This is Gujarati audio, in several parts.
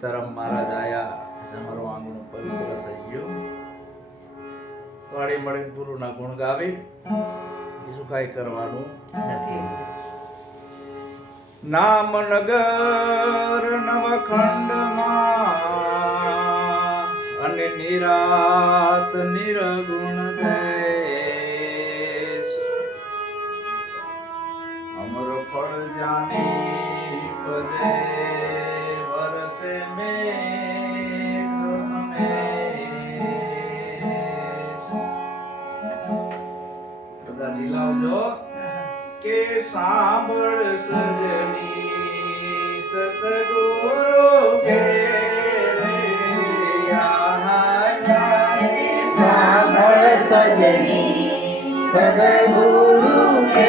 ગીતારામ મહારાજ આવ્યા આજે મારું આંગણું પવિત્ર થઈ ગયું. વાળી મળીને ગુરુના ગુણ ગાવી. બીજું કાંઈ કરવાનું નથી. નામ નગર નવખંડમાં અને નિરાત નિરગુણ દેશ. અમર ફળ જાની પદે બધા ઝીલાવજો કે સાંભળ સજની સતગુરુ કે રે આહાર સાંભળ સજની સદગુરુ કે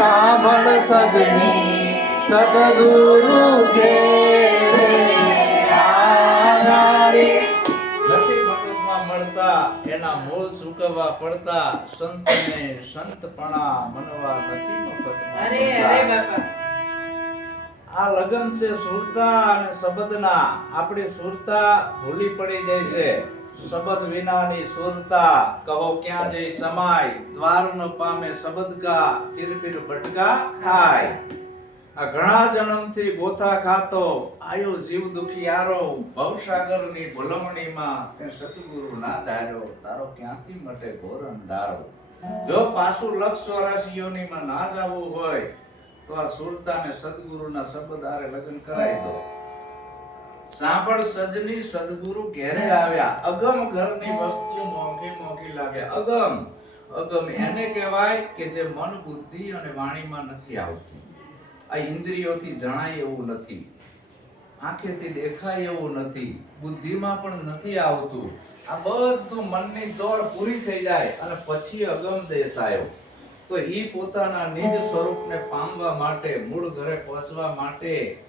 સાંભળ સજની સદગુરુ કે મળતા એના મૂળ ચૂકવવા પડતા સંતને સંતપણા મનવા નથી મફતમાં અરે અરે બાપા. આ લગન છે સુરતા અને શબ્દના આપણી સુરતા ભૂલી પડી જાય છે શબ્દ વિનાની સુરતા કહો ક્યાં જઈ સમાય? દ્વાર ન પામે શબ્દ કા ફિર ફિર ભટકા ખાય. આ ઘણા જન્મથી ગોથા ખાતો, આયો જીવ દુખિયારો ભવસાગરની ભૂલવણીમાં તે સતગુરુ ના ધાર્યો, તારો ક્યાંથી મટે ઘોર અંધારો? જો પાછું લક્ષ ચોરાશીઓનીમાં ના જવું હોય, તો આ સુરતા ને સદગુરુના શબ્દ આરે લગ્ન કરાવી દો. સાંભળ સજની સદગુરુ ઘેરે આવ્યા. અગમ ઘરની વસ્તુ મોંઘી મોંઘી લાગે. અગમ અગમ એને કહેવાય કે જે મન, બુદ્ધિ અને વાણીમાં નથી આવતી. આ ઇન્દ્રિયોથી જણાય એવું નથી. આંખેથી દેખાય એવું નથી. બુદ્ધિમાં પણ નથી આવતું. આ બધું મનની દોડ પૂરી થઈ જાય અને પછી અગમ દેશ આવ્યો. તો એ પોતાના નિજ સ્વરૂપને પામવા માટે, મૂળ ઘરે પહોંચવા માટે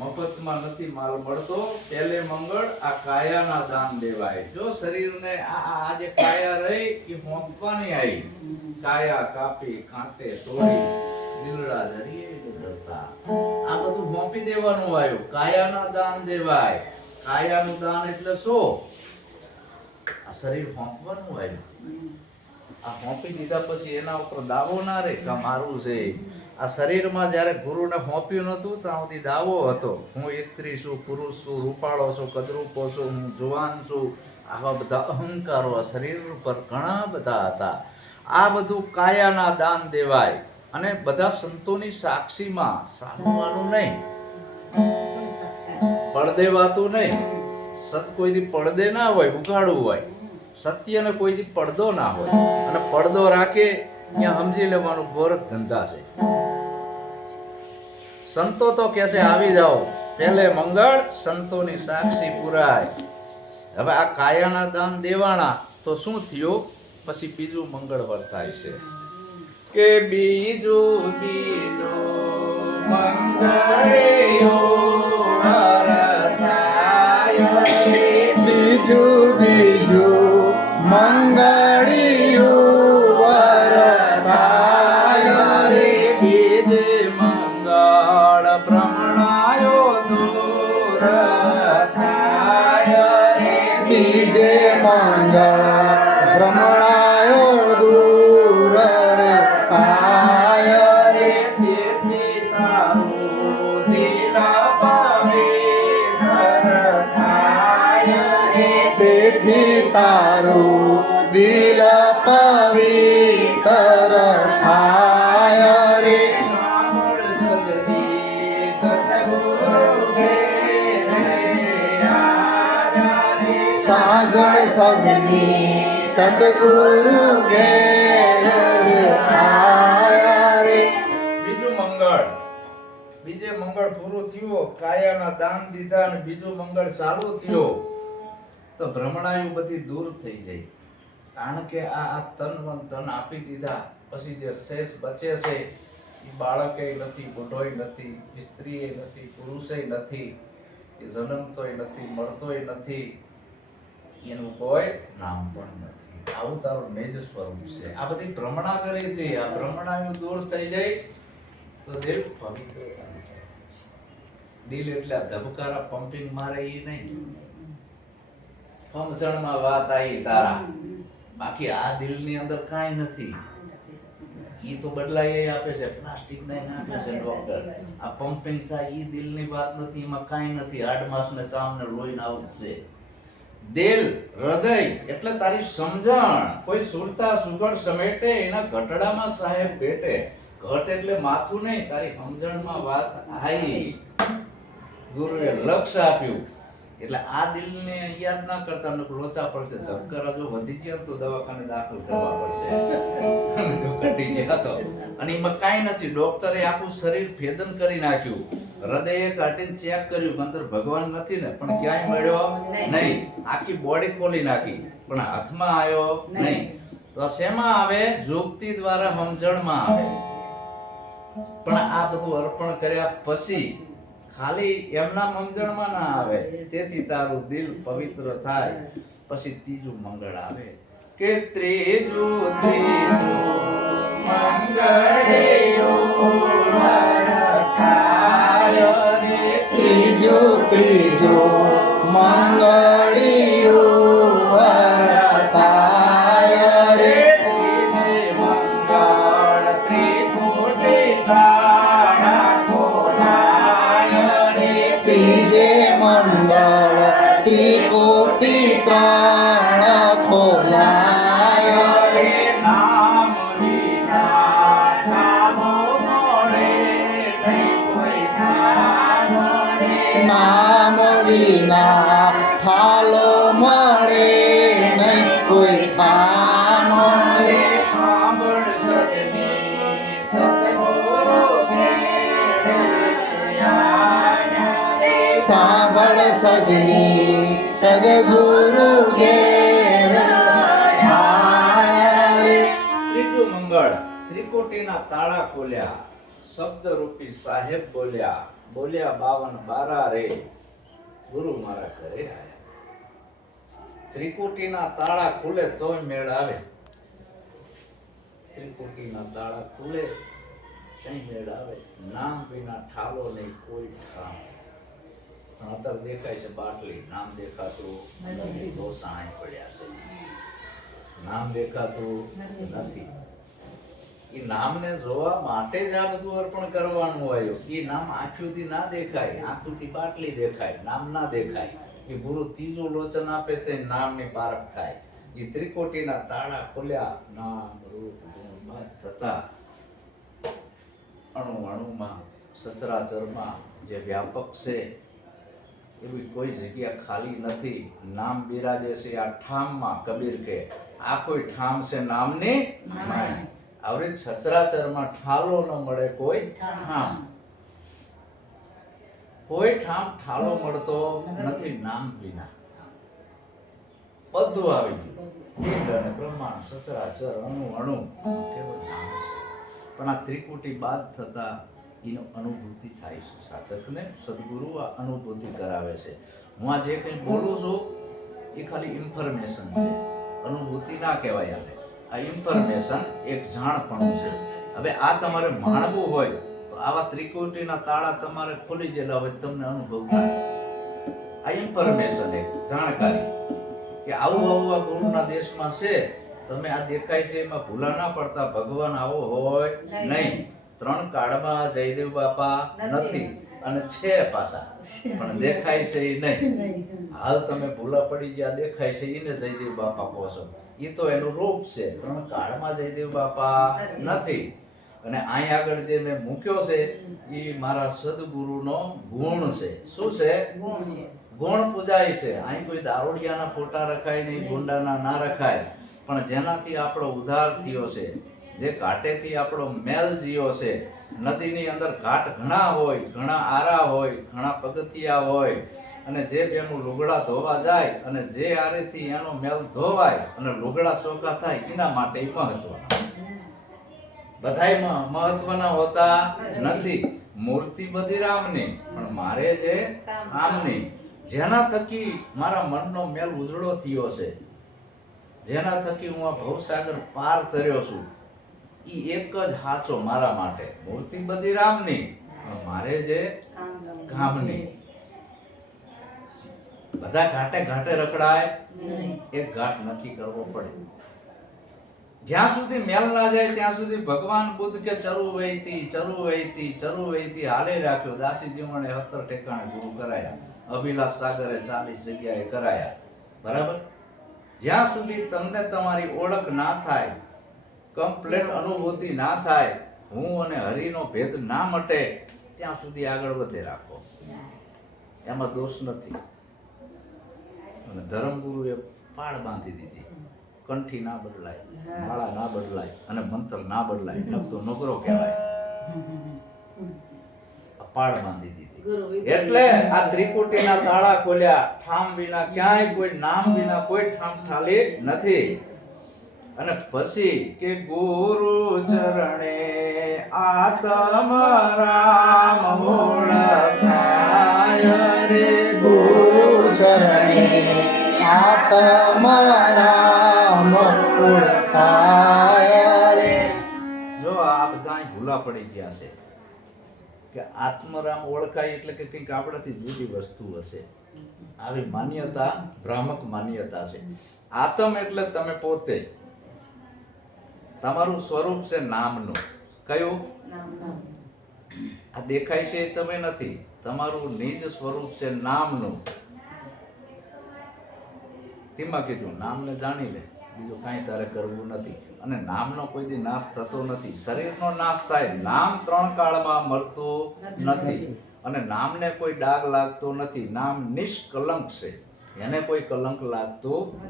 મફતમાં નથી માલ મળતો. પહેલે મંગળ આ કાયાના દાન દેવાય. જો શરીરને આ જે કાયા રહી, એ હોંકવાની આવી કાયા કાપી કાંટે તોડી નીલડા ધરીએ ડરતા આ બધું હોંપી દેવાનું આવ્યું કાયાના દાન દેવાય. કાયાનું દાન એટલે શું? આ શરીર હોંપવાનું આવ્યું આ હોંપી દીધા પછી એના ઉપર દાવો ના રે કે મારું છે. આ શરીરમાં જ્યારે ગુરુને હોંપ્યું નહોતું, ત્યાં સુધી દાવો હતો, હું સ્ત્રી છું, પુરુષ છું, રૂપાળો છું, કદરૂપો છું, હું જુવાન છું. આવા બધા અહંકારો આ શરીર ઉપર ઘણા બધા હતા. આ બધું કાયાના દાન દેવાય અને બધા સંતોની સાક્ષીમાં સાંભળવાનું નહીં. પડદે વાતું નહીં. સત કોઈથી પડદે ના હોય, ઉઘાડવું હોય. સત્યને કોઈથી પડદો ના હોય. અને પડદો રાખે ત્યાં સમજી લેવાનું ગોરખ ધંધા છે. સંતો તો કે આવી જાઓ. પહેલે મંગળ, સંતોની સાક્ષી પુરાય. હવે આ કાયાના દાન દેવાણા, તો શું થયું? પછી બીજું મંગળ વર્તાય છે. કે બીજું બીજું મંગળેયો બીજું બીજું મંગળિયું સજની સદગુરુ ઘેર આયા રે બીજું મંગળ. બીજે મંગળ પૂરું થયું, કાયાના દાન દીધા અને બીજું મંગળ ચાલુ થયો. તો ભ્રમણાયુ બધી દૂર થઈ જાય. કારણ કે આ આ તન મન ધન આપી દીધા. પછી જે શેષ બચે છે, એ બાળકે નથી, બુઢોય નથી, સ્ત્રીએ નથી, પુરુષે નથી, એ જન્મતોય નથી, મળતોય નથી. એનું કોઈ નામ પણ નથી. આવું તારું નિજ સ્વરૂપ છે. આ બધી ભ્રમણા કરી હતી. આ ભ્રમણાનું દૂર થઈ જાય તો દિલ પવિત્ર દિલ એટલે ધબકારા પંપિંગ મારે એ નહીં. સમજણમાં વાત આવી તારા. બાકી આ દિલની અંદર કાંઈ નથી. ઈ તો બદલાઈ આપે છે. પ્લાસ્ટિક ને નાખે છે ડોક્ટર આ પંપિંગ થાય ઈ દિલની વાત નથી. એમાં કાંઈ નથી. આઠ માસ ને સામને લોહી આવું છે. દિલ હૃદય એટલે તારી સમજણ. કોઈ સુરતા સુગડ સમેટે, એના ઘટડામાં સાહેબ ભેટે ઘટ એટલે માથું નહીં, તારી સમજણમાં વાત આવી. ગુરુએ લક્ષ્ય આપ્યું. એટલે આ દિલને યાદ ના કરતા લોચા પડશે. ધબકારા જો વધી ગયા તો દવાખાને દાખલ કરવા પડશે. જો ઘટી ગયા તો. અને એમાં કાંઈ નથી. ડોક્ટરે આખું શરીર ભેદન કરી નાખ્યું. હૃદયે કાઢીને ચેક કર્યું કે અંદર ભગવાન નથી ને પણ ક્યાંય મળ્યો? નહીં. આખી બોડી ખોલી નાખી પણ હાથમાં આવ્યો નહીં. તો શેમાં આવે? જોગતિ દ્વારા સમજણમાં આવે. પણ આ બધું અર્પણ કર્યા પછી ખાલી એમના સમજણમાં ના આવે. તેથી તારું દિલ પવિત્ર થાય. પછી ત્રીજું મંગળ આવે. કે ત્રીજું ત્રીજું મંગળ. ત્રીજું ત્રીજો મંગળિયું. સાંભળ સજની સદગુરુ ઘેર ત્રીજું મંગળ ત્રિકોટીના તાળા ખોલ્યા શબ્દ રૂપી સાહેબ બોલ્યા બોલ્યા બાવન બારા રે. ગુરુ મારા ઘરે ત્રિકોટીના તાળા ખુલે તોય મેળ આવે. ત્રિકોટીના તાળા ખુલે કઈ મેળ આવે. નામ વિના ઠાલો નહીં, કોઈ ઠામ. પણ અત્યારે દેખાય છે બાટલી નામ દેખાતું નથી, બહુ સહાય પડ્યા છે. નામ દેખાતું નથી. એ નામને જોવા માટે જ આ બધું અર્પણ કરવાનું હોય. એ નામ આંખોથી ના દેખાય આંખોથી બાટલી દેખાય નામ ના દેખાય. એ ગુરુ ત્રીજું લોચન આપે તે નામની પારખ થાય. એ ત્રિકોટીના તાળા ખોલ્યા નામ રૂપ થતા અણુ અણુમાં સચરાચરમાં જે વ્યાપક છે એવી કોઈ જગ્યા ખાલી નથી. નામ બિરાજે છે આ ઠામમાં કબીર કે. આ કોઈ ઠામ છે નામની? આવરી સચરાચરમાં ઠાલો ન મળે કોઈ ઠામ. કોઈ ઠામ ઠાલો મળતો નથી નામ વિના. બધું આવી ગયું. પિંડ અને બ્રહ્માંડ સચરાચર અણુ અણુ કેવળ નામ છે. પણ આ ત્રિકુટી બાદ થતા એનો અનુભૂતિ થાય છે. સાધકને સદગુરુ આ અનુભૂતિ કરાવે છે. હું આ જે કંઈ બોલું છું એ ખાલી ઇન્ફોર્મેશન છે. અનુભૂતિ ના કહેવાય આને. આ ઇન્ફોર્મેશન એક જાણપણું છે. હવે આ તમારે માણવું હોય તો આવા ત્રિકોટીના તાળા તમારે ખુલી ગયેલા હોય તમને અનુભવ થાય. આ ઇન્ફોર્મેશન એક જાણકારી. કે આવું આવું આ ગુરુના દેશમાં છે. તમે આ દેખાય છે એમાં ભૂલા ના પડતા ભગવાન આવો હોય નહીં. ત્રણ કાળમાં જયદેવ બાપા નથી. અને છે પાછા. પણ દેખાય છે એ નહીં. હાલ તમે ભૂલા પડી ગયા દેખાય છે એને જયદેવ બાપા કહો છો એ તો એનું રૂપ છે. ત્રણ કાળમાં જયદેવ બાપા નથી. અને અહીં આગળ જે મેં મૂક્યો છે એ મારા સદગુરુનો ગુણ છે. શું છે? ગુણ પૂજાય છે. અહીં કોઈ દારૂડિયાના ફોટા રખાય નહીં ગુંડાના ના રખાય. પણ જેનાથી આપણો ઉધાર થયો છે જે ઘાટેથી આપણો મેલ જીયો છે નદીની અંદર ઘાટ ઘણા હોય ઘણા આરા હોય ઘણા પગથિયા હોય અને જે બેનું લુગડા ધોવા જાય અને જે આરેથી એનો મેલ ધોવાય અને લુગડા ચોખ્ખા થાય એના માટે ઈ મહત્વ. બધાય મહત્વના હોતા નથી. મૂર્તિ બધી રામની પણ મારે જે આમની. જેના થકી મારા મનનો મેલ ઉજળો થયો છે. જેના થકી હું આ ભવસાગર પાર તર્યો છું. ઈ એક જ હાચો મારા માટે. મૂર્તિ બધી રામની મારે જે કામની. બધા ઘાટે ઘાટે રખડાય. એક ઘાટ નક્કી કરવો પડે. જ્યાં સુધી મેલ ના જાય ત્યાં સુધી ભગવાન બુદ્ધ કે ચરુ વૈતી ચરુ વૈતી ચરુ વૈતી હાલે રાખ્યો. દાસી જીવણે હતર ઠેકાણે ગુરુ કરાયા. અભિલાષ સાગરે ચાલીસ જગ્યાએ કરાયા. બરાબર? જ્યાં સુધી તમને તમારી ઓળખ ના થાય કમ્પ્લેટ અનુભૂતિ ના થાય હું અને હરિનો ભેદ ના મટે ત્યાં સુધી આગળ વધે રાખો. એમાં દોષ નથી. અને ધર્મગુરુએ પાળ બાંધી દીધી. કંઠી ના બદલાય માળા ના બદલાય અને મંત્ર ના બદલાય. નકતો નગરો કહેવાય. પાળ બાંધી દીધી. એટલે આ ત્રિકુટીના તાળા ખોલ્યા. ઠામ વિના ક્યાંય કોઈ નામ વિના કોઈ ઠામ ઠાલી નથી. અને પછી કે ગુરુ ચરણે આતમ રામ ઓળખાય રે. ગુરુ ચરણે આત્મા ઓળખાય રે. જો આ બધા ભૂલા પડી ગયા છે કે આત્મરામ ઓળખાય એટલે કે કંઈક આપણાથી જુદી વસ્તુ હશે. આવી માન્યતા ભ્રામક માન્યતા છે. આત્મ એટલે તમે પોતે તમારું સ્વરૂપ છે નામનું. કયું? આ દેખાય છે એ તમે નથી. તમારું નિજ સ્વરૂપ છે નામનું. તેમાં કીધું નામને જાણી લે. બીજું કાંઈ તારે કરવું નથી. અને નામનો કોઈ દી નાશ થતો નથી. શરીરનો નાશ થાય. નામ ત્રણ કાળમાં મળતું નથી. અને નામને કોઈ ડાઘ લાગતો નથી. નામ નિષ્કલંક છે. એને કોઈ કલંક લાગતો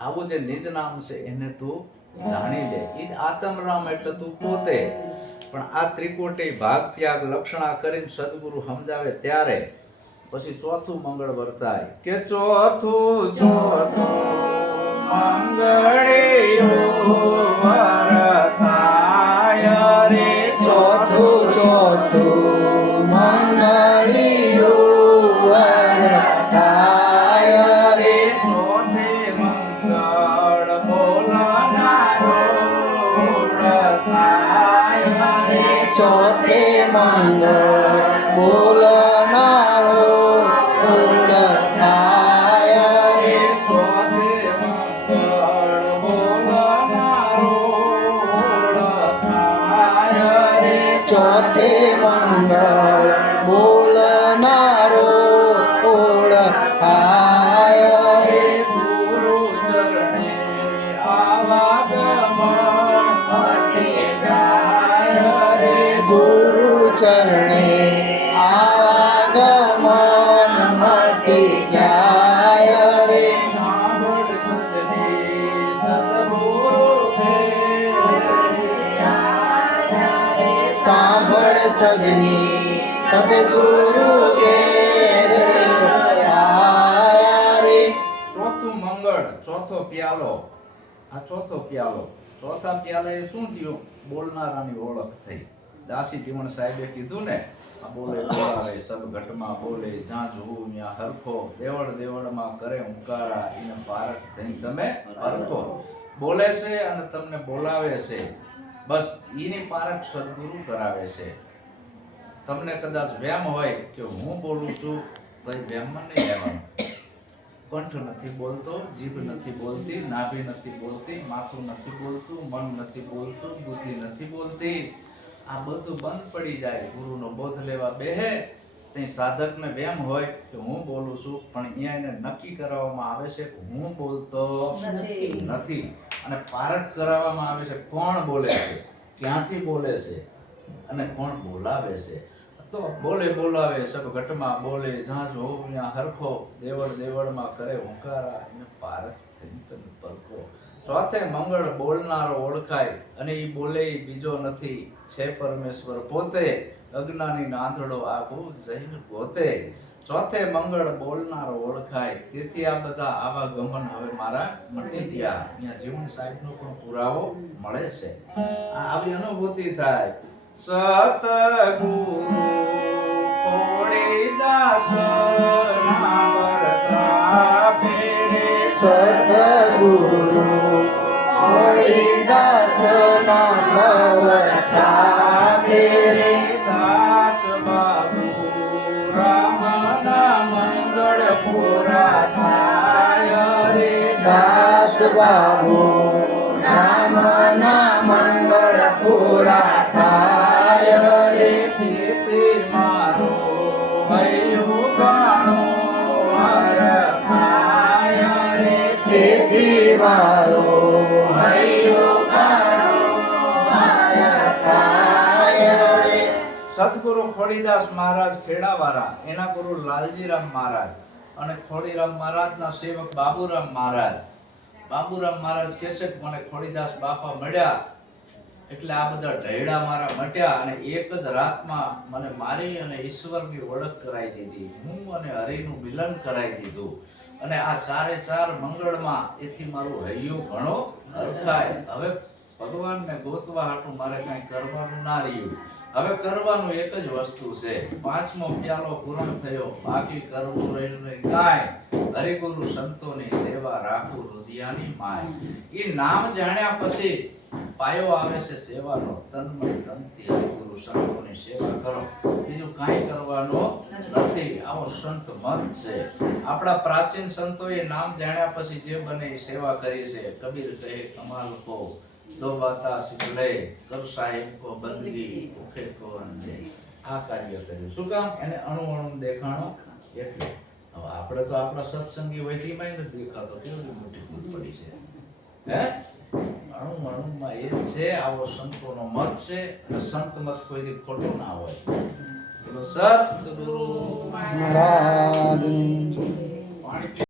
આવું જે નિજ નામ છે એને તું જાણી લે. એ જ આત્મરામ એટલે તું પોતે. પણ આ ત્રિકોટી ભાગ ત્યાગ લક્ષણા કરીને સદગુરુ સમજાવે ત્યારે. પછી ચોથું મંગળ વર્તાય. કે ચોથું ચોથું મંગળિયું સજની સદગુરુ ઘેર ચોથું મંગળ, ચોથો પ્યાલો. આ ચોથો પ્યાલો. ચોથા પ્યાલે શું થયું? બોલનારાની ઓળખ થઈ. દાસી જીવન સાહેબે કીધું ને, આ બોલે બોલાવે સબ ઘટમાં બોલે, જ્યાં જોવું ત્યાં હરખો, દેવળ દેવળમાં કરે હુંકારા, એને પારખ થઈને તમે હરખો. બોલે છે અને તમને બોલાવે છે. બસ એની પારખ સદગુરુ કરાવે છે. તમને કદાચ વેમ હોય કે હું બોલું છું તો એ વેમમાં નહીં રહેવાનું. કંઠ નથી બોલતો જીભ નથી બોલતી નાભી નથી બોલતી માથું નથી બોલતું મન નથી બોલતું બુદ્ધિ નથી બોલતી. આ બધું બંધ પડી જાય. ગુરુનો બોધ લેવા બેહે તે સાધકને વેમ હોય કે હું બોલું છું પણ અહીંયા એને નક્કી કરાવવામાં આવે છે કે હું બોલતો નથી. નથી. અને પારખ કરાવવામાં આવે છે કોણ બોલે છે ક્યાંથી બોલે છે અને કોણ બોલાવે છે. તો બોલે બોલાવે સબ ઘટમાં બોલે જો ત્યાં હરખો, દેવળ દેવળમાં કરે હોંકારા, એને પારખ થઈને તમે પરખો. ચોથે મંગળ બોલનારો ઓળખાય, અને એ બોલે બીજો નથી. છે પરમેશ્વર પોતે, અજ્ઞાની નાંદડો આખું જૈન પોતે ચોથે મંગળ બોલનારો ઓળખાય, તેથી આ બધા આવા ગમન હવે મારા મટી ગયા. અહીંયા જીવન સાહેબનો પણ પુરાવો મળે છે. આવી અનુભૂતિ થાય. સતગુરુ કોળીદાસ ના પ્રતાપે રે સદગુરુ હરિદાસ નામ વરતા ફેરે દાસ બાબુ રામના મંગળ પૂરા થાય રે દાસ મહારાજ ખેડાવાળા, એના ગુરુ લાલજીરામ મહારાજ અને ખોડીરામ મહારાજના સેવક બાબુરામ મહારાજ. બાબુરામ મહારાજ કહે છે કે મને ખોડીદાસ બાપા મળ્યા એટલે આ બધા ઢૈડા મારા મટ્યા અને એક જ રાતમાં મને મારી અને ઈશ્વરની ઓળખ કરાવી દીધી. હું અને હરિનું મિલન કરાવી દીધું. અને આ ચારે ચાર મંગળમાં એથી મારું હૈયું ઘણો હરખાય. હવે ભગવાનને ગોતવા હાટું મારે કાંઈ કરવાનું ના રહ્યું. હવે કરવાનું એક જ વસ્તુ છે. પાંચમો પ્યાલો પૂર્ણ થયો. બાકી કરવું રહ્યું નહીં કાંઈ. હરિગુરુ સંતોની સેવા રાખું રુદિયાની માય. એ નામ જાણ્યા પછી પાયો આવે છે સેવાનો. તન્મય તનથી હરિગુરુ સંતોની સેવા કરો. બીજું કાંઈ કરવાનો નથી. આવો સંત મત છે. આપણા પ્રાચીન સંતોએ નામ જાણ્યા પછી જે બને સેવા કરી છે. કબીર કહે કમાલ કો દો બાતા સિખલે કર સાહેબ કો બંદગી ભૂખે કો અંજે. આ કાર્ય કર્યું. શું કામ? એને અણુ અણુ દેખાણો? એટલે. હવે આપણે તો આપણા સત્સંગી નથી દેખાતો. કેવી મોટી ભૂલ પડી છે? હે? અણુ અણુમાં એ છે આવો સંતોનો મત છે સંત મત કોઈથી ખોટો ના હોય. બોલો સત ગુરુ મહારાજ